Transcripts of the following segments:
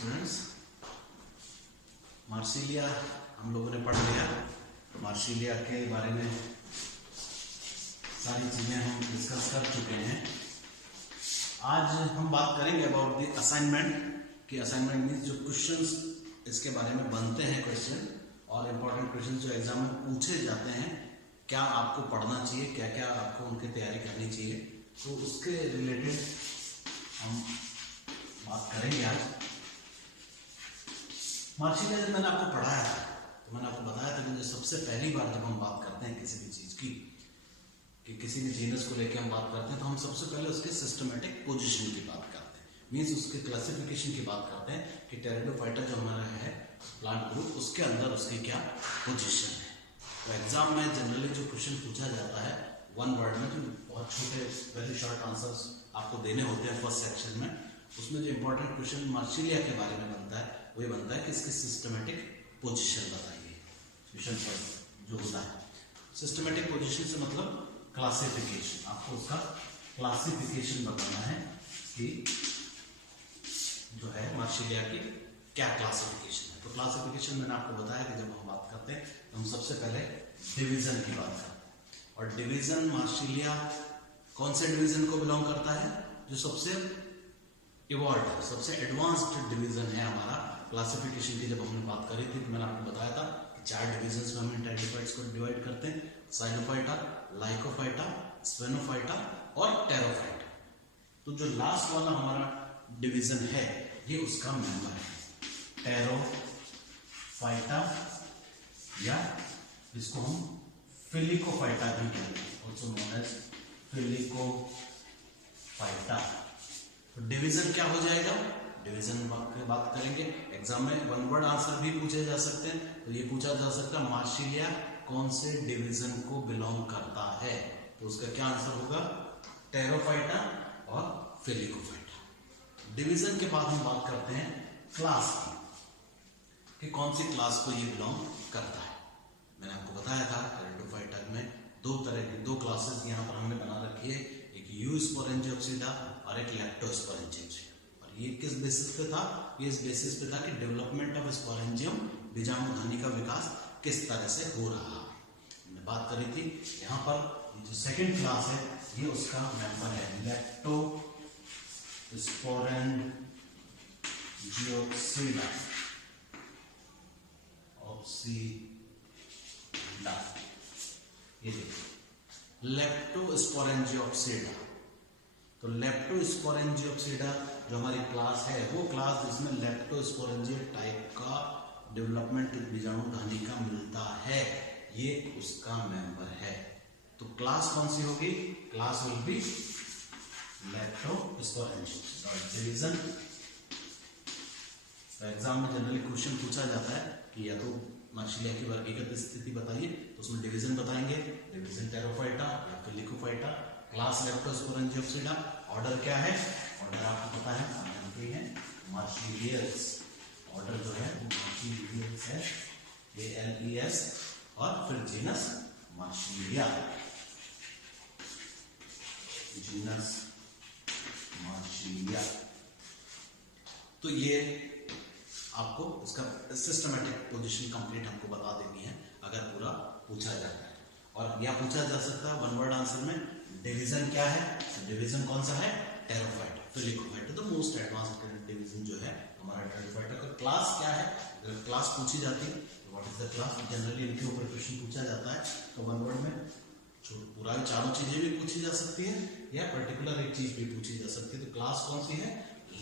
Students, Marsilea हम लोगों ने पढ़ लिया। मार्सिलिया के बारे में सारी चीजें हम डिस्कस कर चुके हैं। आज हम बात करेंगे अबाउट द असाइनमेंट कि असाइनमेंट मीन्स जो क्वेश्चंस इसके बारे में बनते हैं क्वेश्चन और इम्पोर्टेंट क्वेश्चन जो एग्जाम में पूछे जाते हैं, क्या आपको पढ़ना चाहिए, क्या क्या आपको उनकी तैयारी करनी चाहिए, तो उसके रिलेटेड हम बात करेंगे आज। मार्सिलिया जब मैंने आपको पढ़ाया था तो मैंने आपको बताया था कि जो सबसे पहली बार जब हम बात करते हैं किसी भी चीज़ की कि किसी भी जीनस को लेकर हम बात करते हैं तो हम सबसे पहले उसके सिस्टमेटिक पोजीशन की बात करते हैं, मीन्स उसके क्लासिफिकेशन की बात करते हैं कि टेरिडोफाइटा जो हमारा है प्लांट ग्रुप, उसके अंदर उसकी क्या पोजीशन है। तो एग्जाम में जनरली जो क्वेश्चन पूछा जाता है वन वर्ड में, जो बहुत छोटे वेरी शॉर्ट आंसर्स आपको देने होते हैं फर्स्ट सेक्शन में, उसमें जो इंपॉर्टेंट क्वेश्चन मार्सिलिया के बारे में बनता है वही बनता है कि इसकी सिस्टमेटिक पोजीशन बताइए। क्वेश्चन फर्स्ट जो होता है सिस्टमेटिक पोजीशन से मतलब क्लासिफिकेशन, आपको उसका क्लासिफिकेशन बताना है कि जो है मार्सिलिया की क्या क्लासिफिकेशन है। तो क्लासिफिकेशन मैंने आपको बताया कि जब हम बात करते हैं तो हम सबसे पहले डिवीजन की बात करते हैं, और डिवीजन मार्सिलिया कौन से डिवीजन को बिलोंग करता है, जो सबसे इवॉल्व है, सबसे एडवांस्ड डिवीजन है हमारा। क्लासिफिकेशन की जब हमने बात करी थी तो मैंने आपको बताया था कि 4 डिविजन्स में हम टेरिडोफाइट्स को डिवाइड करते हैं, साइनोफाइटा, लाइकोफाइटा, स्फेनोफाइटा और टेरोफाइटा। तो जो लास्ट वाला हमारा डिवीजन है ये उसका मेंबर है टेरोफाइटा, या इसको हम फिलिकोफाइटा भी कहते हैं, ऑल्सो नोन एज फिलिकोफाइटा। तो डिवीजन क्या हो जाएगा, डिवीजन की बात करेंगे। एग्जाम में वन वर्ड आंसर भी पूछे जा सकते हैं, तो ये पूछा जा सकता है मार्सिलिया कौन से डिवीजन को बिलोंग करता है, तो उसका क्या आंसर होगा टेरोफाइटा और फिलिकोफाइटा। डिवीजन के बाद हम बात करते हैं क्लास की कि कौन सी क्लास को ये बिलोंग करता है। मैंने आपको बताया था टेरिडोफाइटा में दो तरह की दो क्लासेस यहाँ पर हमने बना रखी है, एक यूस्पोरेंजियोप्सिडा और एक लैक्टोस्पोरेंजियोप्सिडा। ये किस बेसिस पे था, ये इस बेसिस पे था कि डेवलपमेंट ऑफ स्पोरेंजियम, बीजाणुधनी का विकास किस तरह से हो रहा है। हमने बात करी थी यहाँ पर जो सेकंड क्लास है ये उसका मेंबर है लैक्टोस्पोरेंजियोप्सिडा ऑप्सिडा। ये देखिए लैक्टोस्पोरेंजियोप्सिडा। तो लैक्टोस्पोरेंजियोप्सिडा जो हमारी क्लास है वो क्लास जिसमें लैक्टोस्पोरेंजिया टाइप का डेवलपमेंट बीजाणुधनी का मिलता है, ये उसका मेंबर है। तो क्लास कौन सी होगी, क्लास विल बी लैक्टोस्पोरेंजियोप्सिडा डिवीजन। तो एग्जाम में जनरली क्वेश्चन पूछा जाता है कि या तो मार्सिलिया की वर्गीकृत स्थिति बताइए, तो उसमें डिवीजन बताएंगे, डिवीजन टेरोफाइटा या फिलिकोफाइटा, क्लास लैक्टोस्पोरेंजियोप्सिडा, ऑर्डर क्या है, ऑर्डर आपको पता है, आप जानते हैं मार्सिलियस। ऑर्डर जो है वो मार्सिलियस है, ALES, और फिर जीनस मार्सिलिया, जीनस मार्सिलिया। तो ये आपको उसका सिस्टमेटिक पोजीशन कंप्लीट हमको बता देनी है अगर पूरा पूछा जाता है। और यह पूछा जा सकता है वन वर्ड आंसर में डिवीजन क्या है, डिवीजन कौन सा है टेरोफाइटा, फिलिकोफाइटा। तो मोस्ट एडवांस्ड डिवीजन जो है हमारा टेरोफाइटा का। क्लास क्या है, अगर क्लास पूछी जाती है तो what is the class, generally इनके ऊपर क्वेश्चन पूछा जाता है तो वन वर्ड में पूरा चारों चीजें भी पूछी जा सकती है या पर्टिकुलर एक चीज भी पूछी जा सकती है। तो क्लास कौन सी है,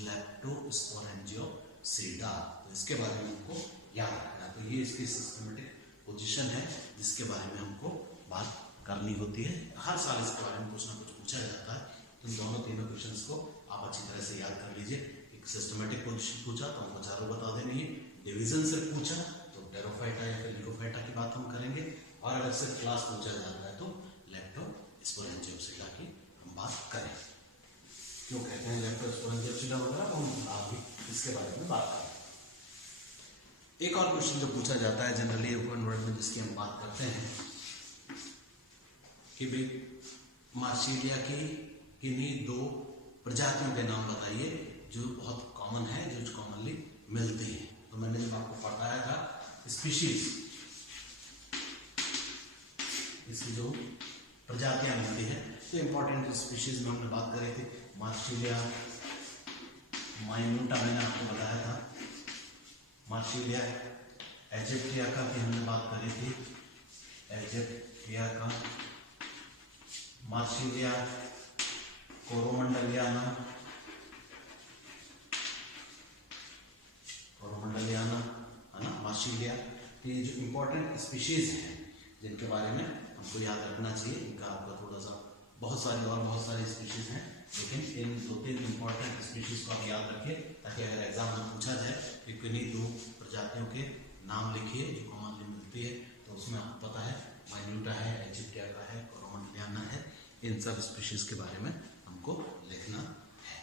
लैक्टोस्पोरेंजियोप्सिडा। तो इसके बारे में हमको याद रखना है। तो ये इसकी सिस्टमेटिक पोजीशन है जिसके बारे में हमको बात करनी होती है। हर साल इसके बारे में कुछ ना कुछ पूछा जाता है, तो दोनों तीनों क्वेश्चंस को आप अच्छी तरह से याद कर लीजिए। एक सिस्टमेटिक पोजीशन पूछा तो हमको चारों बता देनी है, डिवीजन से पूछा तो टेरोफाइटा या फिलिकोफाइटा की बात हम करेंगे, और अगर सिर्फ क्लास पूछा जाता है तो लैक्टोस्पोरेंजियोप्सिडा की हम बात करें। क्यों कहते हैं लैक्टोस्पोरेंजियोप्सिडा वगैरह, हम आप भी इसके बारे में बात करें। एक और क्वेश्चन जो पूछा जाता है जनरली वन वर्ड में जिसकी हम बात करते हैं कि भाई मार्सिलिया की किन्हीं दो प्रजातियों के नाम बताइए जो बहुत कॉमन है, जो कॉमनली मिलती हैं। तो मैंने जब आपको बताया था स्पीशीज, इसकी जो प्रजातियां मिलती है, तो इंपॉर्टेंट स्पीशीज में हमने बात करी थी मार्सिलिया माइन्यूटा, मैंने आपको बताया था। मार्सिलिया एजिप्टियाका की हमने बात करी थी, एजिप्टियाका। मार्सिलिया कोरोमंडलियाना, है ना, मार्सिलिया। ये जो इंपॉर्टेंट स्पीशीज हैं जिनके बारे में हमको याद रखना चाहिए, इनका आपका थोड़ा सा बहुत सारी स्पीशीज हैं, लेकिन इन 2-3 इंपॉर्टेंट स्पीशीज को आप याद रखिए, ताकि अगर एग्जाम में पूछा जाए कि किन्हीं 2 प्रजातियों के नाम लिखिए जो कॉमनली मिलती है, तो उसमें आपको पता है माइन्यूटा है, एजिप्टियाका है, कोरोमंडलियाना है, इन सब स्पीशीज के बारे में हमको लिखना है।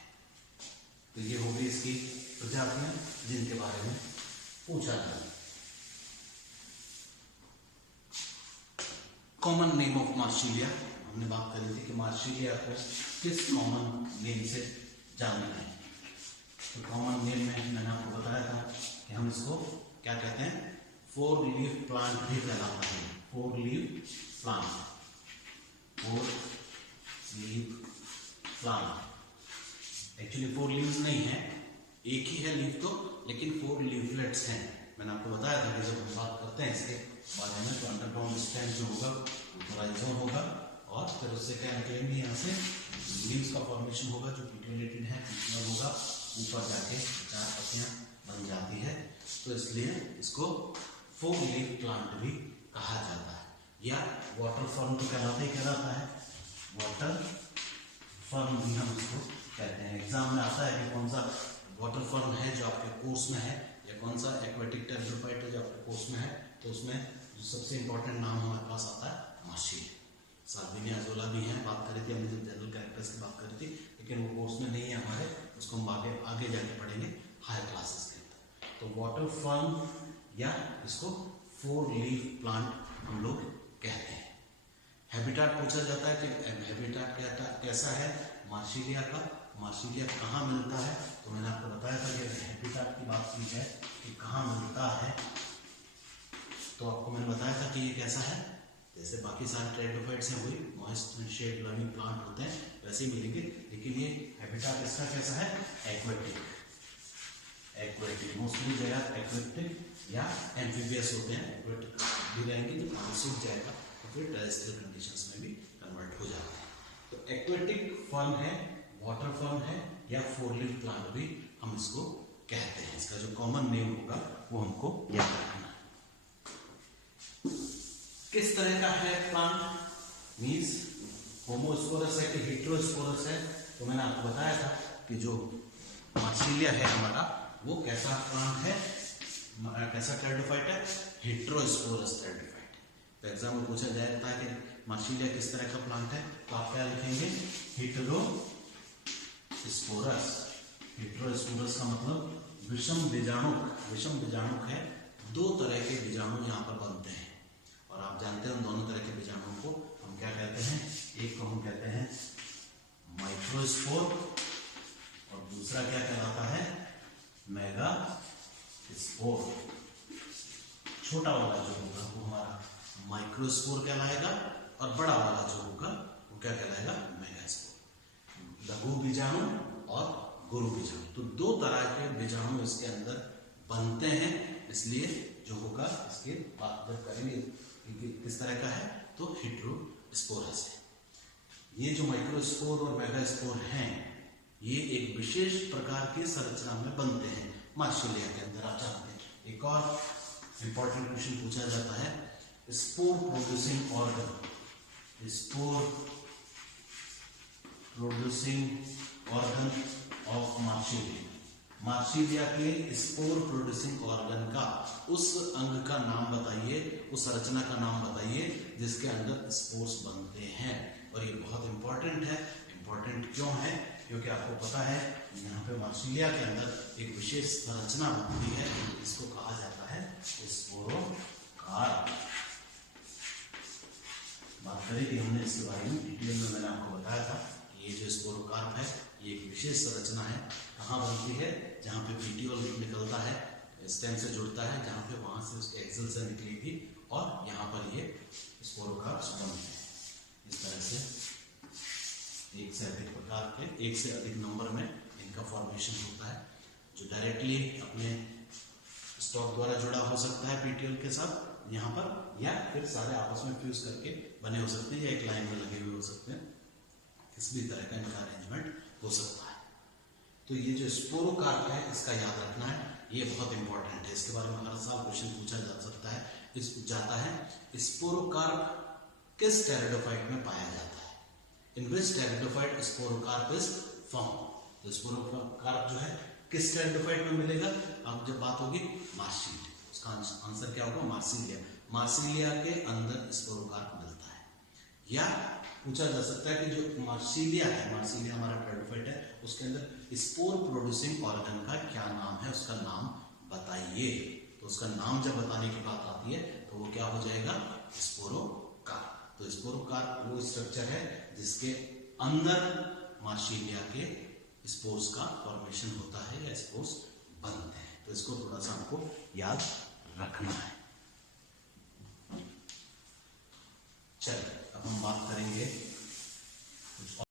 तो ये हो गई इसकी प्रजातियां जिनके बारे में पूछा जाए। कॉमन नेम ऑफ मार्सिलिया, हमने बात करी थी कि मार्सिलिया को किस कॉमन नेम से जानते हैं। तो कॉमन नेम में मैंने आपको बताया था कि हम इसको क्या कहते हैं, 4 लीफ प्लांट भी कहलाता है। 4 leaf plant, 4 leaf plant. Actually 4 leaves नहीं है, एक ही है लीफ तो, लेकिन 4 लीफलेट्स हैं। मैंने आपको बताया था कि जब हम बात करते हैं इसके बारे में, तो अंडरग्राउंड स्टेम जो होगा वो थोड़ा जोन होगा, और फिर उससे क्या निकलेंगे, यहाँ से लीव्स का फॉर्मेशन होगा जो पिटियोलेटेड है, पिटियोल होगा, ऊपर जाके 4 पत्तियां बन जाती है। तो इसलिए इसको 4 लीफ प्लांट भी कहा जाता है, या वाटर फर्न तो कहलाता है, वाटर फर्न भी हम इसको कहते हैं। एग्जाम में आता है कि कौन सा वाटर फर्न है जो आपके कोर्स में है, या कौन सा एक्वेटिक टेरिडोफाइट है जो आपके कोर्स में है, तो उसमें जो सबसे इंपॉर्टेंट नाम हमारे पास आता है मार्सिलिया। साल्विनिया अज़ोला भी हैं, बात करी थी हमने जब जनरल कैरेक्टर्स की बात करी थी, लेकिन वो कोर्स में नहीं है हमारे, उसको हम आगे जाके पढ़ेंगे हायर क्लासेस के अंदर। तो वाटर फर्न या इसको 4 लीफ प्लांट हम लोग कहते हैं। हैबिटाट पूछा जाता है कि हैबिटाट कैसा है मार्सिलिया का, मार्सिलिया कहाँ मिलता है। तो मैंने आपको बताया था कि हैबिटाट की बात की जाए कि कहाँ मिलता है, तो आपको मैंने बताया था कि ये कैसा है, जैसे बाकी सारे टेरिडोफाइट्स हैं वही मॉइस्ट शेड लविंग प्लांट होते हैं वैसे ही मिलेंगे, लेकिन ये हैबिटाट इसका कैसा है, एक्वेटिक। मोस्टली जो है एक्वेटिक या एम्फीबियस होते हैं, एक्वेटिक भी रहेंगे, जब पानी सूख जाएगा तो फिर टेरेस्ट्रियल कंडीशंस में भी कन्वर्ट हो जाते हैं। तो एक्वेटिक फर्न है, वाटर फर्न है, या 4 लीफ प्लांट भी हम इसको कहते हैं। इसका जो कॉमन नेम होगा वो हमको याद रखना। किस तरह का है प्लांट, मीन्स होमोस्पोरस है कि हेटेरोस्पोरस है। तो मैंने आपको बताया था कि जो मार्सिलिया है हमारा वो कैसा प्लांट है, कैसा टेरिडोफाइट है, हेटेरोस्पोरस टेरिडोफाइट। तो एग्जाम में पूछा जाता है कि मार्सिलिया किस तरह का प्लांट है, तो आप क्या लिखेंगे, हेटेरोस्पोरस। हेटेरोस्पोरस का मतलब विषम बीजाणुक है। 2 तरह के बीजाणु यहाँ पर बनते हैं, और आप जानते हैं उन दोनों तरह के बीजाणुओं को हम क्या कहते हैं, एक को हम कहते हैं माइक्रोस्पोर, और दूसरा क्या कहलाता है, मेगास्पोर। छोटा वाला जो होगा वो हमारा माइक्रोस्पोर कहलाएगा, और बड़ा वाला जो होगा वो क्या कहलाएगा, मेगास्पोर। लघु बीजाणु और गुरु बीजाणु, तो 2 तरह के बीजाणु इसके अंदर बनते हैं। इसलिए जो होगा इसके बात जब करेंगे किस तरह का है, तो हेटेरोस्पोरस है। ये जो माइक्रोस्पोर और मेगास्पोर हैं, ये एक विशेष प्रकार की संरचना में बनते हैं मार्सिलिया के अंदर, आप जानते हैं। एक और इंपॉर्टेंट क्वेश्चन पूछा जाता है, spore producing organ of Marsilea. Marsilea के स्पोर प्रोड्यूसिंग ऑर्गन का उस अंग का नाम बताइए, उस संरचना का नाम बताइए जिसके अंदर स्पोर्स बनते हैं। और ये बहुत इंपॉर्टेंट है। इंपॉर्टेंट क्यों है, क्योंकि आपको पता है यहाँ पे मार्सिलिया के अंदर एक विशेष संरचना बनती है, इसको कहा जाता है स्पोरोकार्प। बात करी थी हमने इसके बारे में डिटेल में, मैंने आपको बताया था कि ये जो स्पोरोकार्प है ये एक विशेष संरचना है। कहाँ बनती है? जहाँ पे पेटियोल निकलता है, स्टेम से जुड़ता है, जहाँ पे वहां से उसके एक्सेल से निकलेगी और यहाँ पर ये स्पोरोकार्प्स बनते हैं। इस तरह से एक से अधिक प्रकार के, एक से अधिक नंबर में इनका फॉर्मेशन होता है, जो डायरेक्टली अपने स्टॉक द्वारा जुड़ा हो सकता है पेटियोल के साथ यहाँ पर, या फिर सारे आपस में फ्यूज करके बने हो सकते हैं, या एक लाइन में लगे हुए हो सकते हैं। किसी भी तरह का इनका अरेंजमेंट हो सकता है। तो ये जो स्पोरोकार्प है इसका याद रखना है, ये बहुत इंपॉर्टेंट है। इसके बारे में हर साल क्वेश्चन पूछा जा सकता है, जाता है। स्पोरोकार्प किस टेरिडोफाइट में पाया जाता है? इन विच टेरिडोफाइट स्पोरोकार्प इज फाउंड? तो स्पोरोकार्प जो है किस टेरिडोफाइट में मिलेगा? अब जब बात होगी मार्शीलिया, उसका आंसर क्या होगा? मार्सीलिया। मार्सीलिया के अंदर स्पोरोकार्प मिलता है। या पूछा जा सकता है कि जो मार्सीलिया है, मार्सीलिया हमारा टेरिडोफाइट है, उसके अंदर स्पोर प्रोड्यूसिंग ऑर्गन का क्या नाम है? उसका नाम बताइए। तो उसका नाम जब बताने की बात आती है तो वो क्या हो जाएगा? स्पोरोकार्प। तो स्पोरोकार्प वो स्ट्रक्चर है जिसके अंदर मार्सीलिया के स्पोर्स का फॉर्मेशन होता है या स्पोर्स बनते हैं। तो इसको थोड़ा सा आपको याद रखना है। चलिए अब हम बात करेंगे